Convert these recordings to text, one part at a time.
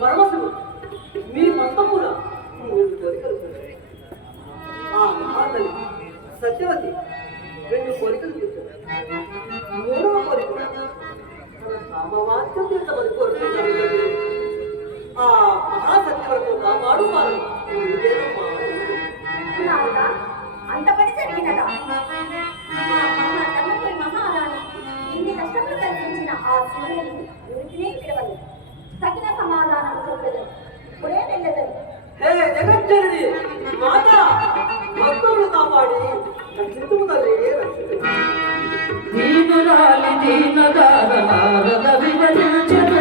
పరమశివుడు మీ మొత్తమున మూడు కోరికలు ఆ మహాతల్లి సత్యవతి రెండు కోరికలు తీర్చారు. మూడవ కోరిక తన కామవాక్యం తీర్చమని కోరుకుంటారు ఆ మహాసత్యవతి కాపాడు వారు. అంత పని జరిగినదా? మహా తమ్ముడి మహారాణి. ఇన్ని కష్టములు కల్పించిన ఆ సూర్యుని ఊరికినే పిలవదు తగిన సమాధానం చెప్పదు ఇప్పుడే వెళ్ళదు హే జగజ్జనని మాత భక్తులను కాపాడి రక్షితుము తల్లి దీనురాలి దీనదార నారద విభజించెను.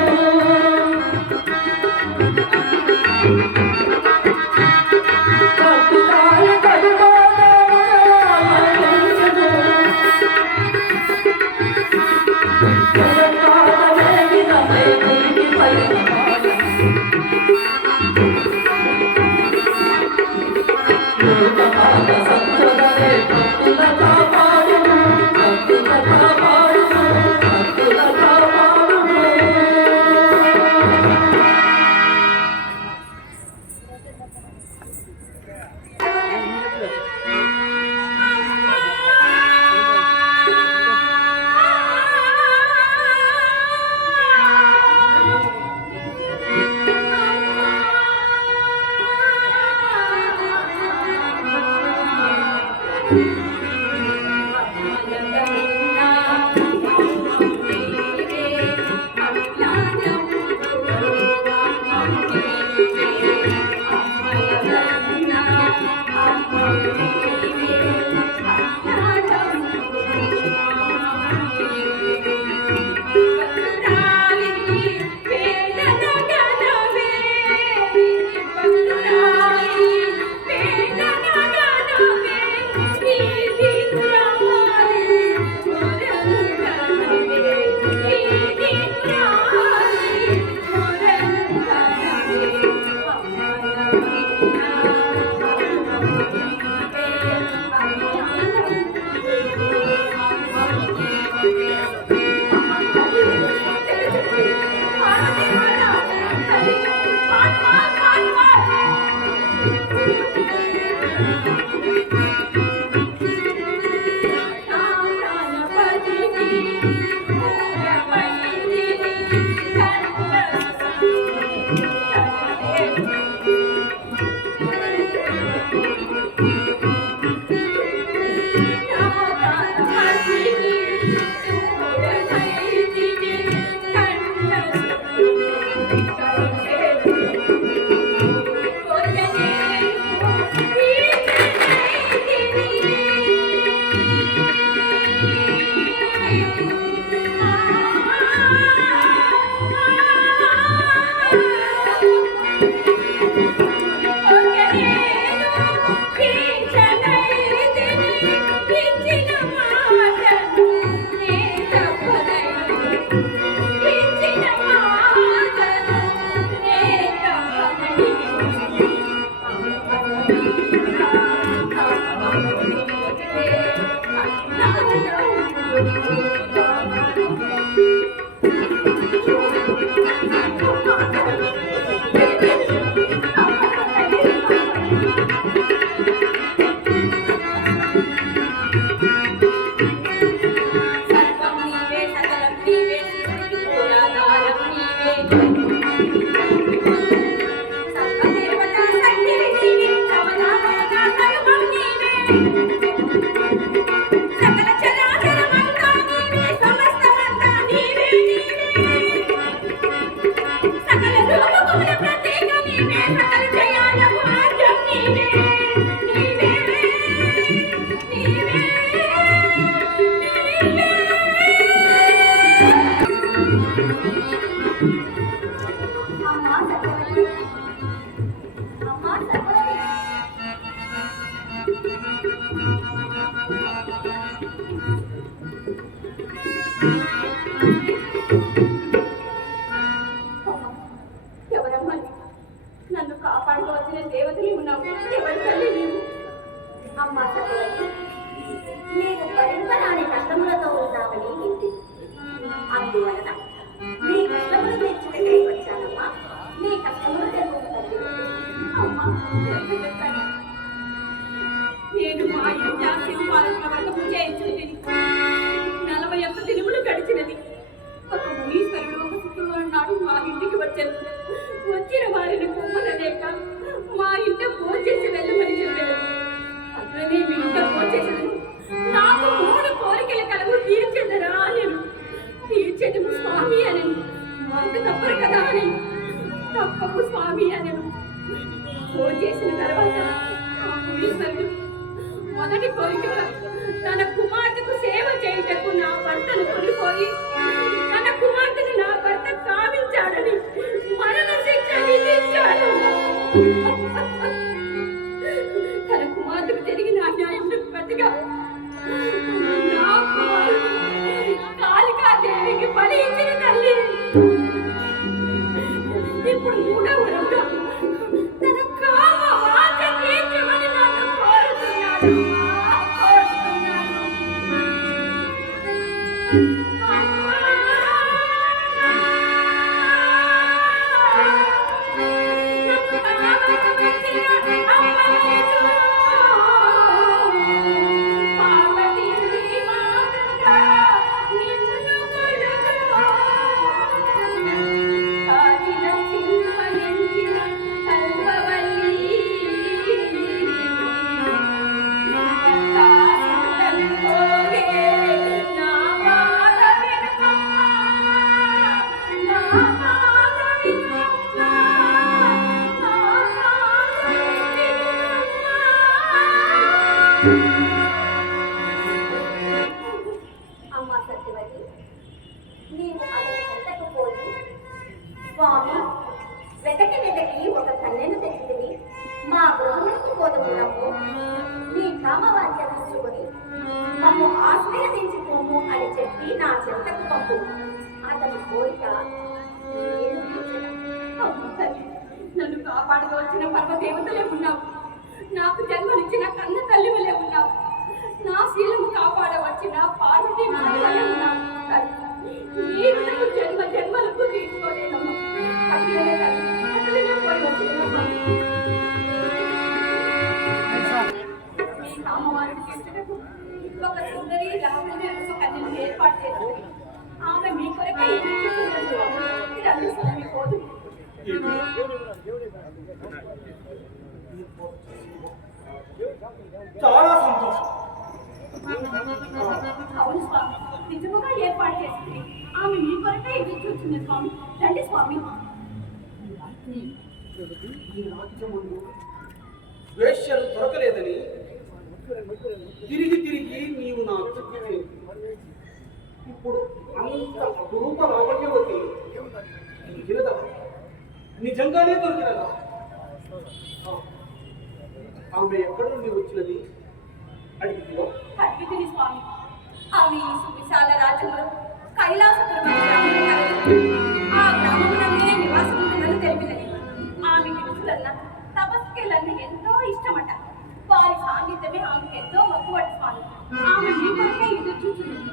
స్వామి ఫోన్ చేసిన తర్వాత ఆ మొదటి కోరిక తన కుమార్తెకు సేవ చేయటకు నా భర్తను కొనిపోయి Thank you. చెంతకు అతని కోరిక నన్ను కాపాడుగా వచ్చిన పర్వదేవతలే ఉన్నావు. నాకు జన్మనిచ్చిన కన్న తల్లి వలె ఉన్నావు. నా శీలము కాపాడవచ్చిన పార్వతి మాతలే జన్మ జన్మలకు తీసుకోలేనమ్మా అట్లనే ఒక సుందరి రాముడి రూప కన్యను ఏర్పాటు చేసింది ఆమె మీ కొరకే చాలా సంతోషం. అవును స్వామి నిజముగా ఏర్పాటు చేసింది. ఆమె మీ కొరకే ఎదురు చూస్తుంది స్వామి. రండి స్వామి. ఈ వేశ్యలు దొరకలేదని తిరిగి తిరిగి నీవు నా చెప్పితే ఇప్పుడు అంత అపురూప లావణ్యవతి వినదా? నిజంగానే దొరికినదా? ఆమె ఎక్కడ నుండి వచ్చినది? అడిగిలో అద్వితిని స్వామి. ఆమె ఈ సువిశాల రాజ్యంలో కైలాసపురం ఆ గ్రామంలోనే నివాసం ఉంటుందని తెలిపినది. ఆమెకి రుచులన్న తపస్సుకెళ్ళన్న ఎంతో ఇష్టమట. వారి సాంగత్యమే ఆమెకు ఎంతో మక్కువట స్వామి. ఆమె మీ కొరకే ఎదురు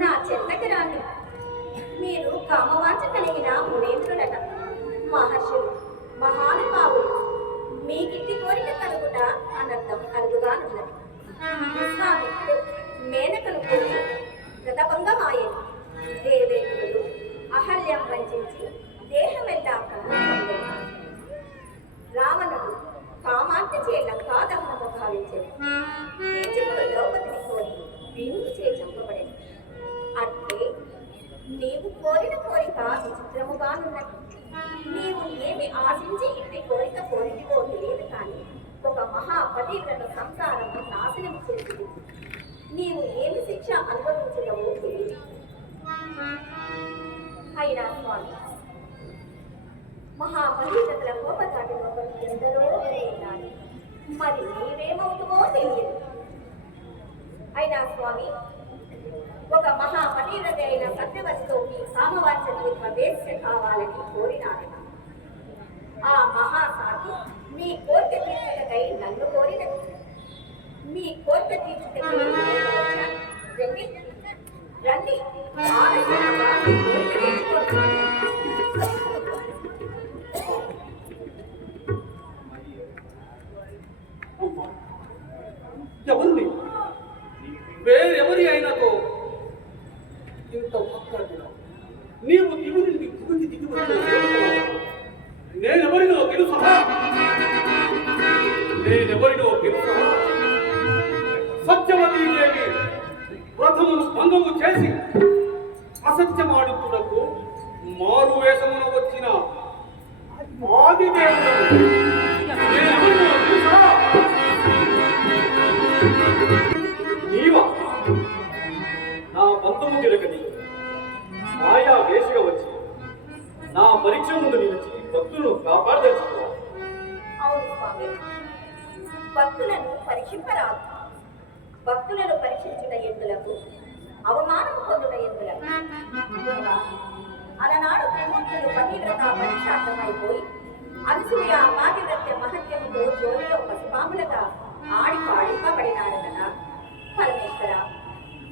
నా చెత్తకి రాండి. మీరు కామవాంచ కలిగిన మునేంద్రుడట మహర్షులు మహానుభావులు. మీకిట్టి కోరిక కలుగుట అనర్థం కలుగుగానున్నది విశ్వామిత్రుడు మేనకను కోరి గతభంగమాయను దేవేంద్రుడు అహల్యం వంచించి దేహమెల్లా రావణుడు కామాంతి చే లంకాదహనము భావించెను ద్రౌపది ద్రౌపదిని కోరి భీముడు అంటే నీవు కోరిన కోరిక విచిత్రముగానున్నది నీవు ఏమి ఆశించి ఇంటి కోరిక కోరికో తెలియదు కానీ ఒక మహా పతివ్రత సంసారము నాశనం చేసింది. నీవు ఏమి శిక్ష అనుభవించడమో తెలియదు. అయినా స్వామి మహాపతివ్రతల కోపదాటిలో ఎందరో మరి నీవేమవుతుందో తెలియదు. అయినా స్వామి ఒక మహాపతివ్రత అయిన సత్యవతితోటి సామవాచ్యము వేస్య కావాలని కోరినాను ఆ మహాసాధు మీ కోరిక తీర్చుటకై నన్ను కోరినది. మీ కోరిక తీర్చుటకై రండి రండి. కోరిక తీర్చుకోండి. నేనెవరినో తెలుసా? దేవి వ్రతమును భంగము చేసి అసత్యమాడుతుడకు మారు వేషమున వచ్చిన ఆదిదేవుడు. నీవా? నా బంధము గిరకని మాయా వేసిగా వచ్చి నా పరీక్ష ముందు నిలిచి భక్తులను కాపాడదలుచుకోవాలి భక్తులను పరీక్షింపరాదు. భక్తులను పరీక్షించుట ఎందులకు? అవమానం పొందుట ఎందులకు? అలనాడు ప్రమూర్తులు పతివ్రత పరీక్షార్థమైపోయి అనసూయ పాతివ్రత్య మహత్యముతో జోలిలో పసిపాములుగా ఆడి పాడింపబడినాడనట పరమేశ్వర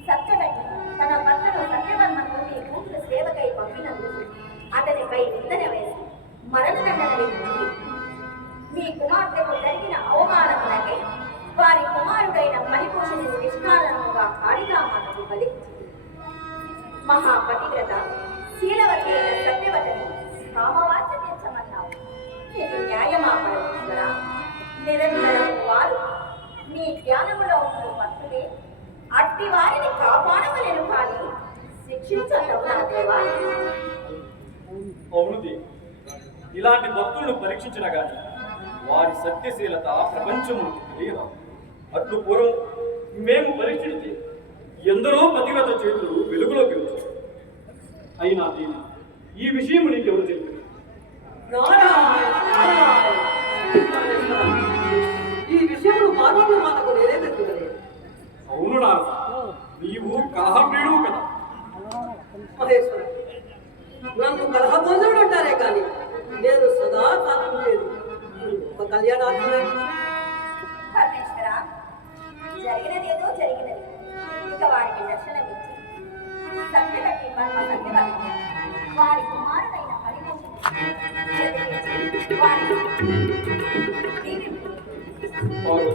సత్యవతి తన భర్తను సత్యవర్మకు నీ కూతురు సేవకై పంపినందుకు అతనిపై నిందన వేసి మరణదండన విధించి మీ కుమార్తె మహాపతివ్రత. శీలవతి అయిన సత్యవతని కామవాంఛ తీర్చమన్నావు ఇది న్యాయమా పరమేశ్వర? నిరంతరం వారు నీ జ్ఞానములో ఉన్న భక్తులే అట్టి వారిని కాపాడవలేను కానీ శిక్షించటం నా దేవా? అవునుది ఇలాంటి భక్తులను పరీక్షించిన గాని వారి సత్యశీలత ప్రపంచము తెలియదు. అట్లు పూర్వం మేము పరీక్షించి ఎందరో పతివ్రత చేతులు వెలుగులోకి వచ్చారు అయినా దేవి ఈ విషయం నీకెవరు తెలియదు నారాయణ, నారాయణ. ఈ విషయంలో పార్వతీ మాతకు నేనే తెలుసుకోలేదు అవును నారద నీవు కలహప్రియుడు కదా మహేశ్వర నన్ను కలహబోధుడు అంటారే కానీ నేను సదా కాలం లేదు ఒక కళ్యాణాత్మే పరమేశ్వర జరిగినదేదో జరిగినది ఇక వారికి వారి కుమారుడైన వారు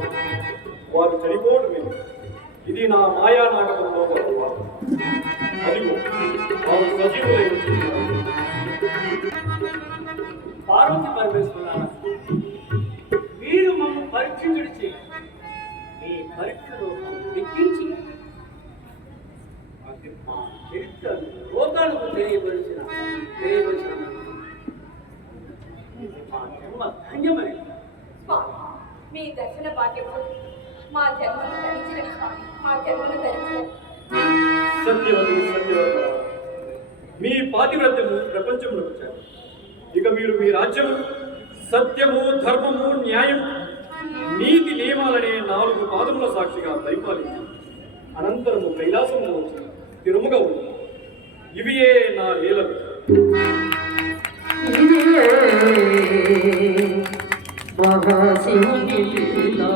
వారు చనిపోవడం ఇది నా మాయా నాటకంలో ఒక అదిగో వారు సజీవులై పార్వతి పరమేశ్వర మా జన్మను ధరించిన స్వామి. మా జన్మను ధరించిన సత్యవతి సత్యవత మీ పాతివ్రత్యము ప్రపంచంలో వచ్చారు ఇక మీరు మీ రాజ్యము సత్యము ధర్మము న్యాయం నీతి నియమాలనే నాలుగు పాదముల సాక్షిగా పరిపాలించి అనంతరము కైలాసంలో వచ్చి స్థిరముగా ఉంది. ఇవియే నా లీలలు. మహాశివుని లీలా ఇదియే మహాశివుని లీలా